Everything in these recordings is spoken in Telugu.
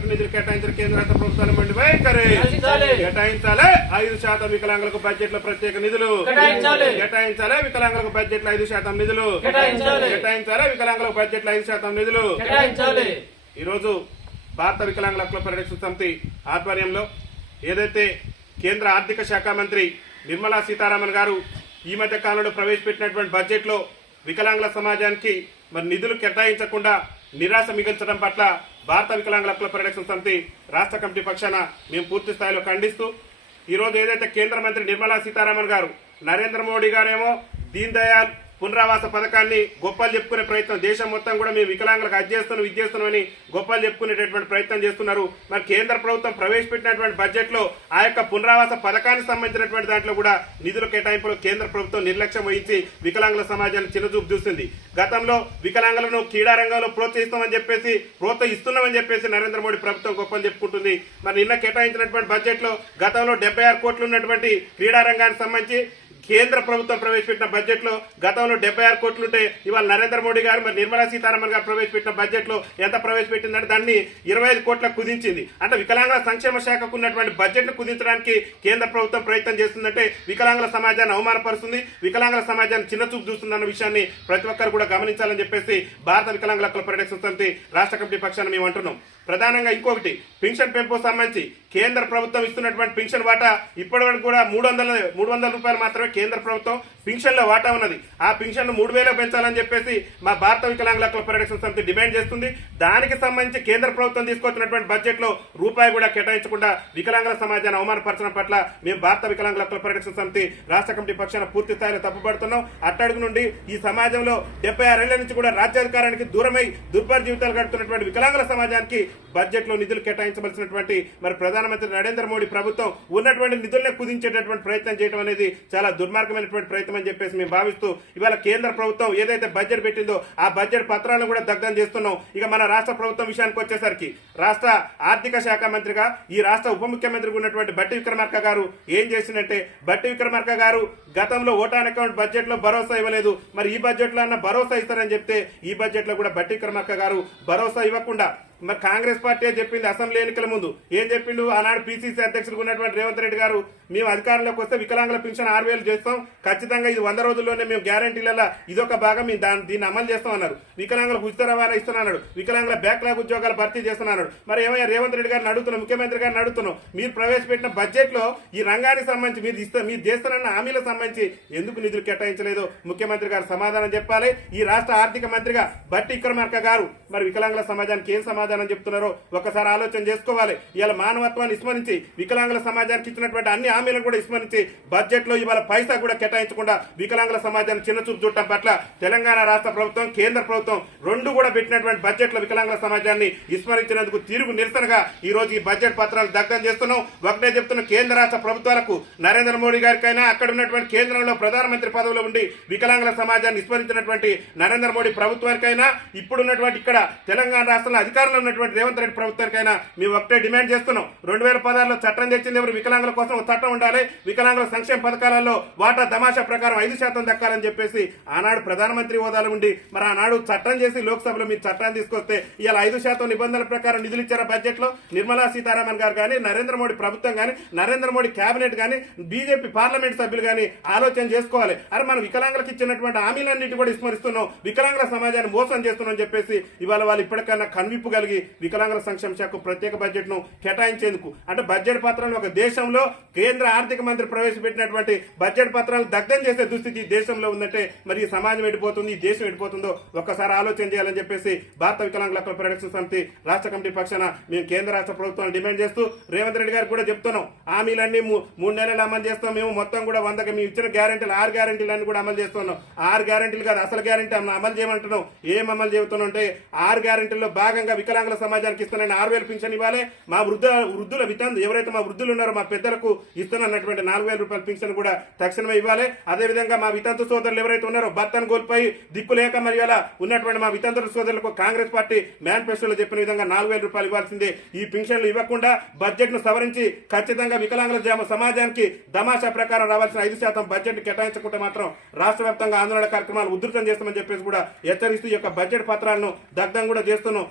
వికలాంగులకు నిధులు కేటాయించిన కేంద్ర రాష్ట్ర ప్రభుత్వాల మండి వైఖరి కేటాయించాలి 5% వికలాంగులకు బడ్జెట్ లో ప్రత్యేక నిధులు కేటాయించాలి వికలాంగులకు బడ్జెట్ లో 5% నిధులు కేటాయించాలి వికలాంగులకు బడ్జెట్ లో 5% నిధులు. ఈ రోజు భారత వికలాంగుల హక్కుల పరిరక్షణ సమితి ఆధ్వర్యంలో ఏదైతే కేంద్ర ఆర్థిక శాఖ మంత్రి నిర్మలా సీతారామన్ గారు ఈ మధ్య కాలంలో ప్రవేశపెట్టినటువంటి బడ్జెట్ లో వికలాంగుల సమాజానికి మరి నిధులు కేటాయించకుండా నిరాశ మిగిల్చడం పట్ల భారత వికలాంగుల హక్కుల పరిరక్షణ సమితి రాష్ట్ర కమిటీ పక్షాన మేము పూర్తి స్థాయిలో ఖండిస్తూ ఈ రోజు ఏదైతే కేంద్ర మంత్రి నిర్మలా సీతారామన్ గారు నరేంద్ర మోడీ గారేమో దీన్ దయాళ్ పునరావాస పథకాన్ని గొప్పలు చెప్పుకునే ప్రయత్నం దేశం మొత్తం కూడా మేము వికలాంగులకు అది చేస్తున్నాం ఇది చేస్తున్నామని గొప్పలు చెప్పుకునేటటువంటి ప్రయత్నం చేస్తున్నారు. మరి కేంద్ర ప్రభుత్వం ప్రవేశపెట్టినటువంటి బడ్జెట్ లో ఆ యొక్క పునరావాస పథకానికి సంబంధించినటువంటి దాంట్లో కూడా నిధుల కేటాయింపులో కేంద్ర ప్రభుత్వం నిర్లక్ష్యం వహించి వికలాంగుల సమాజాన్ని చిన్నచూపు చూస్తుంది. గతంలో వికలాంగులను క్రీడా రంగంలో ప్రోత్సహిస్తున్నామని చెప్పేసి నరేంద్ర మోడీ ప్రభుత్వం గొప్పలు చెప్పుకుంటుంది. మరి నిన్న కేటాయించినటువంటి బడ్జెట్ లో గతంలో 76 కోట్లు ఉన్నటువంటి క్రీడా రంగానికి సంబంధించి కేంద్ర ప్రభుత్వం ప్రవేశపెట్టిన బడ్జెట్ లో గతంలో 76 కోట్లుంటే ఇవాళ నరేంద్ర మోడీ గారు మరి నిర్మలా సీతారామన్ గారు ప్రవేశపెట్టిన బడ్జెట్ లో ఎంత ప్రవేశపెట్టిందంటే దాన్ని 25 కోట్లకు కుదించింది. అంటే వికలాంగుల సంక్షేమ శాఖకు ఉన్నటువంటి బడ్జెట్ ను కుదించడానికి కేంద్ర ప్రభుత్వం ప్రయత్నం చేస్తుందంటే వికలాంగుల సమాజాన్ని అవమానపరుస్తుంది, వికలాంగుల సమాజాన్ని చిన్నచూపు చూస్తుందన్న విషయాన్ని ప్రతి ఒక్కరు కూడా గమనించాలని చెప్పేసి భారత వికలాంగుల హక్కుల పరిరక్షణ సమితి రాష్ట్ర కమిటీ పక్షాన మేము అంటున్నాం. ప్రధానంగా ఇంకొకటి పెన్షన్ పెంపు సంబంధించి కేంద్ర ప్రభుత్వం ఇస్తున్నటువంటి పెన్షన్ వాటా ఇప్పటి వరకు కూడా 300 రూపాయలు మాత్రమే కేంద్ర ప్రభుత్వం పెన్షన్ లో వాటా ఉన్నది. ఆ పెన్షన్ ను 3000 పెంచాలని చెప్పేసి మా భారత వికలాంగుల హక్కుల పరిరక్షణ సమితి డిమాండ్ చేస్తుంది. దానికి సంబంధించి కేంద్ర ప్రభుత్వం తీసుకొచ్చినటువంటి బడ్జెట్ లో రూపాయి కూడా కేటాయించకుండా వికలాంగుల సమాజాన్ని అవమానపరచడం పట్ల మేము భారత వికలాంగుల హక్కుల పరిరక్షణ సమితి రాష్ట్ర కమిటీ పక్షాన పూర్తి స్థాయిలో తప్పుపడుతున్నాం. అట్టడుగు నుండి ఈ సమాజంలో 76 ఏళ్ల నుంచి కూడా రాజ్యాధికారానికి దూరమై దుర్భర జీవితాలు గడుపుతున్నటువంటి వికలాంగుల సమాజానికి బడ్జెట్ లో నిధులు కేటాయించవలసినటువంటి మరి ప్రధానమంత్రి నరేంద్ర మోడీ ప్రభుత్వం ఉన్నటువంటి నిధులనే కుదించేటటువంటి ప్రయత్నం చేయడం అనేది చాలా దుర్మార్గమైనటువంటి ప్రయత్నం అని చెప్పేసి మేము భావిస్తూ ఇవాళ కేంద్ర ప్రభుత్వం ఏదైతే బడ్జెట్ పెట్టిందో ఆ బడ్జెట్ పత్రాలను కూడా దగ్ధం చేస్తున్నాం. ఇక మన రాష్ట్ర ప్రభుత్వం విషయానికి వచ్చేసరికి రాష్ట్ర ఆర్థిక శాఖ మంత్రిగా ఈ రాష్ట్ర ఉప ముఖ్యమంత్రిగా ఉన్నటువంటి బట్టి విక్రమార్క గారు ఏం చేసిందంటే బట్టి విక్రమార్క గారు గతంలో ఓటాన్ అకౌంట్ బడ్జెట్ లో భరోసా ఇవ్వలేదు. మరి ఈ బడ్జెట్ లో అన్న భరోసా ఇస్తారని చెప్తే ఈ బడ్జెట్ లో కూడా బట్టి విక్రమార్క గారు భరోసా ఇవ్వకుండా మరి కాంగ్రెస్ పార్టీ చెప్పింది అసెంబ్లీ ఎన్నికల ముందు ఏం చెప్పిండు ఆనాడు పిసిసి అధ్యక్షుడు ఉన్నటువంటి రేవంత్ రెడ్డి గారు మేము అధికారంలోకి వస్తే వికలాంగుల పెన్షన్ 6000 చేస్తాం, ఖచ్చితంగా ఇది 100 రోజుల్లోనే మేము గ్యారంటీలలో ఇదొక భాగం మేము దీన్ని అమలు చేస్తాం అన్నారు. వికలాంగులకు ఉచిత రవాణా ఇస్తున్నాడు, వికలాంగుల బ్యాక్లాగ్ ఉద్యోగాలు భర్తీ చేస్తున్నాడు. మరి ఏమయ్యా రేవంత్ రెడ్డి గారిని అడుగుతున్నాం, ముఖ్యమంత్రి గారిని అడుగుతున్నాం, మీరు ప్రవేశపెట్టిన బడ్జెట్ లో ఈ రంగానికి సంబంధించి మీరు చేస్తానన్న హామీలకు సంబంధించి ఎందుకు నిధులు కేటాయించలేదో ముఖ్యమంత్రి గారు సమాధానం చెప్పాలి. ఈ రాష్ట్ర ఆర్థిక మంత్రిగా బట్టి విక్రమార్క గారు మరి వికలాంగుల సమాజానికి ఏం సమాధానం చెప్తున్నారో ఒకసారి ఆలోచన చేసుకోవాలి. ఇవాళ మానవత్వాన్ని విస్మరించి వికలాంగుల సమాజానికి ఇచ్చినటువంటి అన్ని హామీలను కూడా విస్మరించి బడ్జెట్ లో ఇవాళ పైసా కూడా కేటాయించకుండా వికలాంగుల సమాజాన్ని చిన్నచూపు చూడటం పట్ల తెలంగాణ రాష్ట్ర ప్రభుత్వం కేంద్ర ప్రభుత్వం రెండు కూడా పెట్టినటువంటి బడ్జెట్ లో వికలాంగుల సమాజాన్ని విస్మరించినందుకు తిరుగు నిరసనగా ఈ రోజు ఈ బడ్జెట్ పత్రాలు దగ్ధం చేస్తున్నాం. ఒకటే చెప్తున్న కేంద్ర రాష్ట్ర ప్రభుత్వాలకు నరేంద్ర మోడీ గారికైనా అక్కడ ఉన్నటువంటి కేంద్రంలో ప్రధానమంత్రి పదవిలో ఉండి వికలాంగుల సమాజాన్ని విస్మరించినటువంటి నరేంద్ర మోడీ ప్రభుత్వానికైనా ఇప్పుడున్నటువంటి ఇక్కడ తెలంగాణ రాష్ట్రంలో అధికారంలో ఉన్నటువంటి రేవంత్ రెడ్డి ప్రభుత్వానికైనా మేము ఒకటే డిమాండ్ చేస్తున్నాం. 2016లో చట్టం తెచ్చింది ఎవరు వికలాంగుల కోసం ఒక చట్టం ఉండాలి, వికలాంగుల సంక్షేమ పథకాలలో వాటా తమాషా ప్రకారం 5% దక్కాలని చెప్పేసి ఆనాడు ప్రధానమంత్రి హోదాలో ఉండి మరి ఆనాడు చట్టం చేసి లోక్సభలో మీరు చట్టాన్ని తీసుకొస్తే ఇవాళ 5% నిబంధనల ప్రకారం నిధులు ఇచ్చారా బడ్జెట్ లో నిర్మలా సీతారామన్ గారు కానీ నరేంద్ర మోడీ ప్రభుత్వం కానీ నరేంద్ర మోడీ కేబినెట్ కానీ బీజేపీ పార్లమెంట్ సభ్యులు కానీ ఆలోచన చేసుకోవాలి. అరే మనం వికలాంగులకు ఇచ్చినటువంటి హామీలన్నింటి కూడా విస్మరిస్తున్నాం, వికలాంగుల సమాజాన్ని మోసం చేస్తున్నాం చెప్పేసి ఇవాళ వాళ్ళు ఇప్పటికన్నా కన్విప్పు కలిగి వికలాంగుల సంక్షేమ శాఖకు ప్రత్యేక బడ్జెట్ ను కేటాయించేందుకు అంటే బడ్జెట్ పత్రాలను ఒక దేశంలో కేంద్ర ఆర్థిక మంత్రి ప్రవేశపెట్టినటువంటి బడ్జెట్ పత్రాలను దగ్ధం చేసే దుస్థితి దేశంలో ఉందంటే మరి ఈ సమాజం ఎడిపోతుంది, ఈ దేశం ఎడిపోతుందో ఒక్కసారి ఆలోచన చేయాలని చెప్పేసి భారత వికలాంగుల హక్కుల పరిరక్షణ సమితి రాష్ట్ర కమిటీ పక్షాన మేము కేంద్ర రాష్ట్ర ప్రభుత్వాన్ని డిమాండ్ చేస్తూ రేవంత్ రెడ్డి గారు కూడా చెప్తున్నాం, హామీలన్నీ 3 నెలలు అమలు చేస్తాం, మేము మొత్తం కూడా 100కి మేము ఇచ్చిన గ్యారెంటీలు 6 గ్యారెంటీలన్నీ కూడా అమలు చేస్తున్నాం. 6 గ్యారెంటీలు కాదు అసలు గ్యారెంటీ అమలు చేయమంటున్నాం. ఏం అమలు చేస్తున్నాం అంటే 6 గ్యారెంటీల్లో భాగంగా వికలాంగుల సమాజానికి ఇస్తున్న 6000 పింఛన్ ఇవ్వాలి, మా వృద్ధుల ఎవరైతే మా వృద్ధులు ఉన్నారో మా పెద్దలకు ఇస్తున్నటువంటి 4000 రూపాయల పింఛన్ కూడా తక్షణమే ఇవ్వాలి. అదేవిధంగా మా వితంతు సోదరులు ఎవరైతే ఉన్నారో భర్తను కోల్పోయి దిక్కు లేక మరి అలా ఉన్నటువంటి మా వితంతు సోదరులకు కాంగ్రెస్ పార్టీ మేనిఫెస్టోలో చెప్పిన విధంగా 4000 రూపాయలు ఇవ్వాల్సిందే. ఈ పింఛన్లు ఇవ్వకుండా బడ్జెట్ ను సవరించి ఖచ్చితంగా వికలాంగుల సమాజానికి తమాషా ప్రకారం రావాల్సిన 5% బడ్జెట్ కేటాయించకుంటే మాత్రం రాష్ట్ర వ్యాప్తంగా ఆందోళన కార్యక్రమాలు ఉధృతం చేస్తామని చెప్పేసి కూడా హెచ్చరిస్తూ ఈ యొక్క బడ్జెట్ పత్రాలను దగ్ధం కూడా చేస్తున్నాం.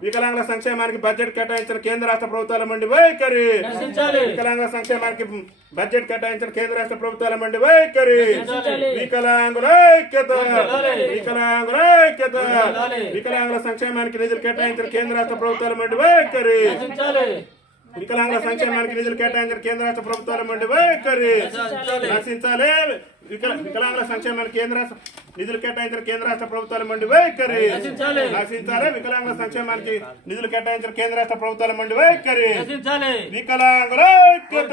వికలాంగుల సంక్షేమానికి బడ్జెట్ కేటాయించిన కేంద్ర రాష్ట్ర ప్రభుత్వాల మండి వైఖరి. వికలాంగుల సంక్షేమానికి బడ్జెట్ కేటాయించిన కేంద్ర రాష్ట్ర ప్రభుత్వాల మండి వైఖరి. వికలాంగుల ఐక్యత. వికలాంగుల ఐక్యత. వికలాంగుల సంక్షేమానికి నిధులు కేటాయించిన కేంద్ర రాష్ట్ర ప్రభుత్వాల మండి వైఖరి. వికలాంగుల సంక్షేమానికి నిధులు కేటాయించిన కేంద్ర రాష్ట్ర ప్రభుత్వాల మండి వైఖరి. నశించాలి. వికలాంగుల సంక్షేమానికి కేంద్ర నిధులు కేటాయించిన కేంద్ర రాష్ట్ర ప్రభుత్వాల మండి వైఖరి. నశించాలి. వికలాంగుల సంక్షేమానికి నిధులు కేటాయించిన కేంద్ర రాష్ట్ర ప్రభుత్వాల మండి వైఖరి. వికలాంగుల ఐక్యత.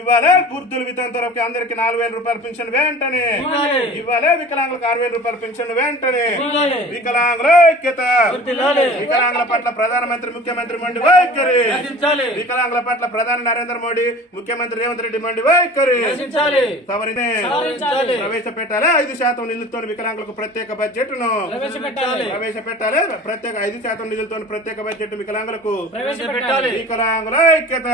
ఇవ్వాలి వృద్ధులు వితంతులకు అందరికి 4,000 రూపాయల పెన్షన్ వెంటనే ఇవ్వాలి. వికలాంగులకు 6,000 రూపాయల పెన్షన్ వెంటనే. వికలాంగుల ఐక్యత. వికలాంగుల పట్ల ప్రధానమంత్రి ముఖ్యమంత్రి మండి వైఖరి. వికలాంగుల పట్ల ప్రధాని నరేంద్ర మోడీ ముఖ్యమంత్రి రేవంత్ రెడ్డి మండి వైఖరి. ప్రవేశపెట్టాలి. 5% నిధులతో వికలాంగులకు ప్రత్యేక బడ్జెట్ ను ప్రవేశపెట్టాలి. ప్రత్యేక 5% నిధులతో ప్రత్యేక బడ్జెట్ వికలాంగులకు. వికలాంగుల ఐక్యత.